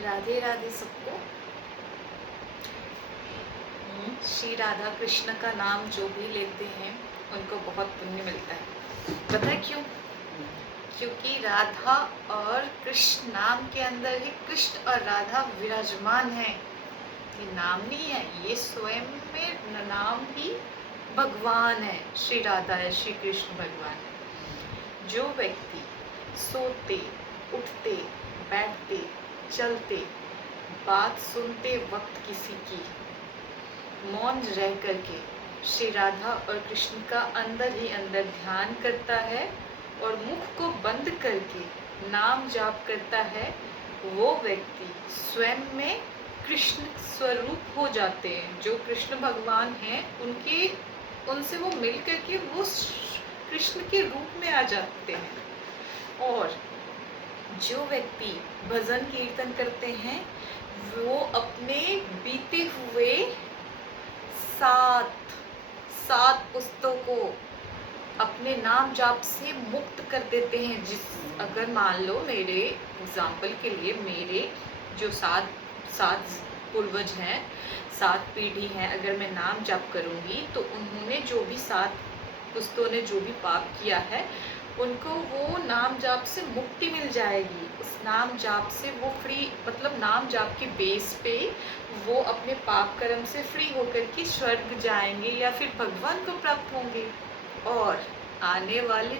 राधे राधे सबको। श्री राधा कृष्ण का नाम जो भी लेते हैं उनको बहुत पुण्य मिलता है। पता है क्यों? क्योंकि राधा और कृष्ण नाम के अंदर ही कृष्ण और राधा विराजमान है। ये नाम नहीं है, ये स्वयं में नाम ही भगवान है। श्री राधा है, श्री कृष्ण भगवान है। जो व्यक्ति सोते उठते बैठते चलते बात सुनते वक्त किसी की मौन रह करके श्री राधा और कृष्ण का अंदर ही अंदर ध्यान करता है और मुख को बंद करके नाम जाप करता है, वो व्यक्ति स्वयं में कृष्ण स्वरूप हो जाते हैं। जो कृष्ण भगवान हैं उनसे वो मिल करके वो कृष्ण के रूप में आ जाते हैं। और जो व्यक्ति भजन कीर्तन करते हैं वो अपने बीते हुए सात पुस्तकों को अपने नाम जाप से मुक्त कर देते हैं। अगर मान लो मेरे एग्जाम्पल के लिए मेरे जो सात पूर्वज हैं, 7 पीढ़ी हैं, अगर मैं नाम जाप करूंगी तो उन्होंने जो भी 7 पुस्तकों ने जो भी पाप किया है उनको वो नाम जाप से मुक्ति मिल जाएगी। उस नाम जाप से वो फ्री, मतलब नाम जाप के बेस पे वो अपने पाप कर्म से फ्री होकर के स्वर्ग जाएंगे या फिर भगवान को प्राप्त होंगे। और आने वाले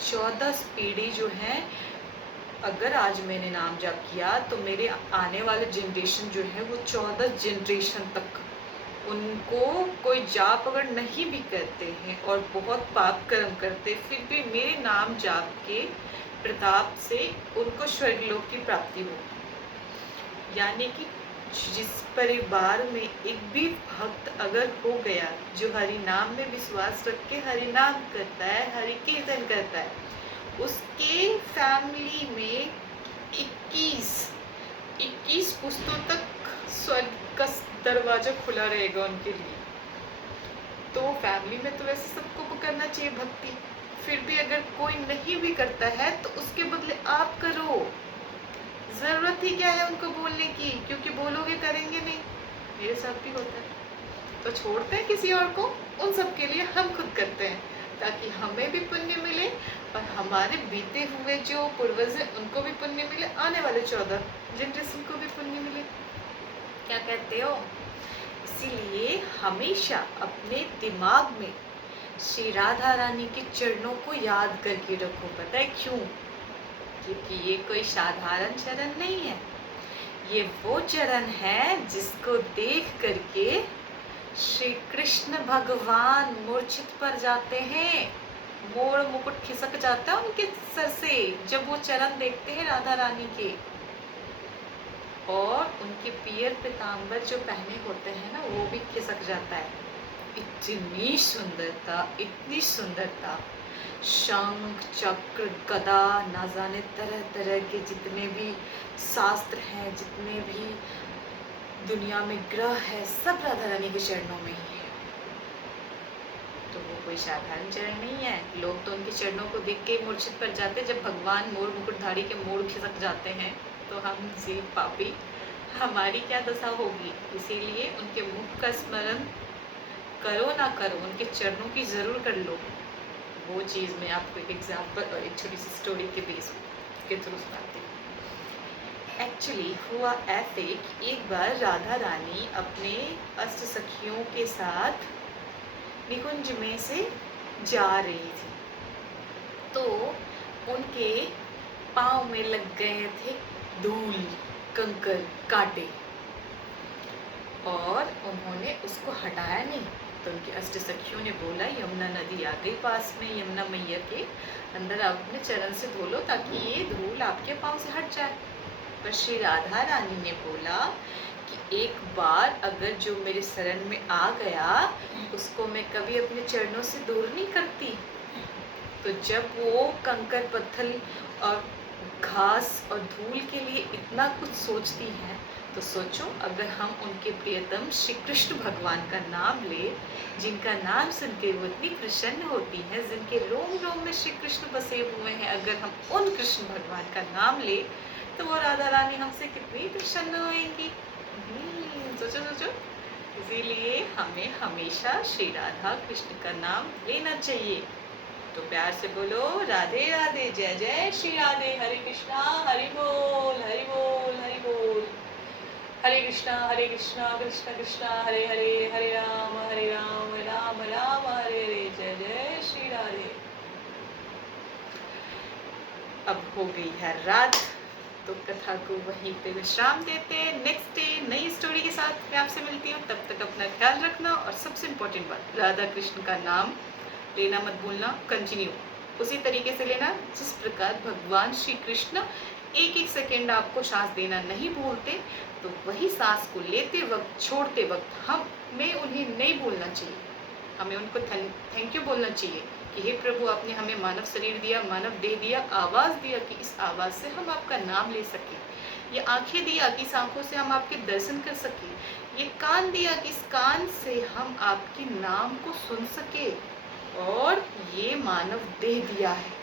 14 पीढ़ी जो हैं, अगर आज मैंने नाम जाप किया तो मेरे आने वाले जनरेशन जो है वो 14 जनरेशन तक उनको कोई जाप अगर नहीं भी करते हैं और बहुत पाप कर्म करते, फिर भी मेरे नाम जाप के प्रताप से उनको स्वर्गलोक की प्राप्ति होगी। यानी कि जिस परिवार में एक भी भक्त अगर हो गया जो हरि नाम में विश्वास रख के हरि नाम करता है, हरि कीर्तन करता है, उसके फैमिली में 21 पुस्तों तक स्वर्ग का दरवाजा खुला रहेगा उनके लिए। तो फैमिली में तो वैसे सबको करना चाहिए भक्ति, फिर भी अगर कोई नहीं भी करता है तो उसके बदले आप करो। जरूरत ही क्या है उनको बोलने की, क्योंकि बोलोगे करेंगे नहीं। मेरे साथ भी होता है। तो छोड़ते हैं किसी और को, उन सब के लिए हम खुद करते हैं ताकि हमें भी पुण्य मिले और हमारे बीते हुए जो पूर्वज हैं उनको भी पुण्य मिले, आने वाले 14 जनरेशन को भी पुण्य मिले। क्या कहते हो? इसीलिए हमेशा अपने दिमाग में श्री राधा रानी के चरणों को याद करके रखो। पता है क्यों? क्योंकि ये कोई साधारण चरण नहीं है, ये वो चरण है जिसको देख करके श्री कृष्ण भगवान मूर्छित पर जाते हैं, मोड़ मुकुट खिसक जाता है उनके सर से जब वो चरण देखते हैं राधा रानी के। और उनके पियर पीताम्बर जो पहने होते हैं ना, वो भी खिसक जाता है। इतनी सुंदरता, इतनी सुंदरता। शंख चक्र गदा, ना जाने तरह तरह के जितने भी शास्त्र हैं, जितने भी दुनिया में ग्रह है, सब राधा रानी के चरणों में ही है। तो वो कोई साधारण चरण नहीं है। लोग तो उनके चरणों को देख के मूर्छित पड़ जाते। जब भगवान मोर मुकुटधारी के मोड़ खिसक जाते हैं तो हम जीव पापी, हमारी क्या दशा होगी। इसीलिए उनके मुख का स्मरण करो ना करो, उनके चरणों की जरूर कर लो। वो चीज़ मैं आपको एक एग्जाम्पल और एक छोटी सी स्टोरी के बेस के थ्रू सुनाती हूँ। एक्चुअली हुआ ऐसे कि एक बार राधा रानी अपने अष्ट सखियों के साथ निकुंज में से जा रही थी, तो उनके पाँव में लग गए थे धूल, कंकर, कांटे, और उन्होंने उसको हटाया नहीं। तो उनके अष्ट सखियों ने बोला, यमुना नदी आ गई पास में, यमुना मैया के अंदर आप अपने चरण से धो लो ताकि ये धूल आपके पाँव से हट जाए। पर श्री राधा रानी ने बोला कि एक बार अगर जो मेरे शरण में आ गया उसको मैं कभी अपने चरणों से दूर नहीं करती। तो जब वो कंकर पत्थर और घास और धूल के लिए इतना कुछ सोचती हैं, तो सोचो अगर हम उनके प्रियतम श्री कृष्ण भगवान का नाम ले, जिनका नाम सुन के वो इतनी प्रसन्न होती है, जिनके रोम रोम में श्री कृष्ण बसे हुए हैं, अगर हम उन कृष्ण भगवान का नाम ले तो वो राधा रानी हमसे कितनी प्रसन्न होएंगी। सोचो सोचो। इसीलिए हमें हमेशा श्री राधा कृष्ण का नाम लेना चाहिए। तो प्यार से बोलो राधे राधे, जय जय श्री राधे। हरे कृष्णा हरि बोल, हरि बोल, हरि बोल। हरे कृष्णा कृष्णा कृष्णा हरे हरे, हरे राम राम राम हरे हरे। जय जय श्री राधे। अब हो गई है रात, तो कथा को वहीं पे विश्राम देते हैं। नेक्स्ट डे नई स्टोरी के साथ मैं आपसे मिलती हूँ। तब तक अपना ख्याल रखना, और सबसे इम्पोर्टेंट बात, राधा कृष्ण का नाम लेना मत भूलना, कंटिन्यू उसी तरीके से लेना जिस प्रकार भगवान श्री कृष्ण एक एक सेकेंड आपको सांस देना नहीं भूलते, तो वही सांस को लेते वक्त छोड़ते वक्त हमें उन्हें नहीं भूलना चाहिए। हमें उनको थैंक यू बोलना चाहिए कि हे प्रभु, आपने हमें मानव शरीर दिया, मानव देह दिया, आवाज़ दिया कि इस आवाज़ से हम आपका नाम ले सकें, ये आंखें दिया कि इस आंखों से हम आपके दर्शन कर सकें, ये कान दिया कि इस कान से हम आपके नाम को सुन सके, और ये मानव देह दिया है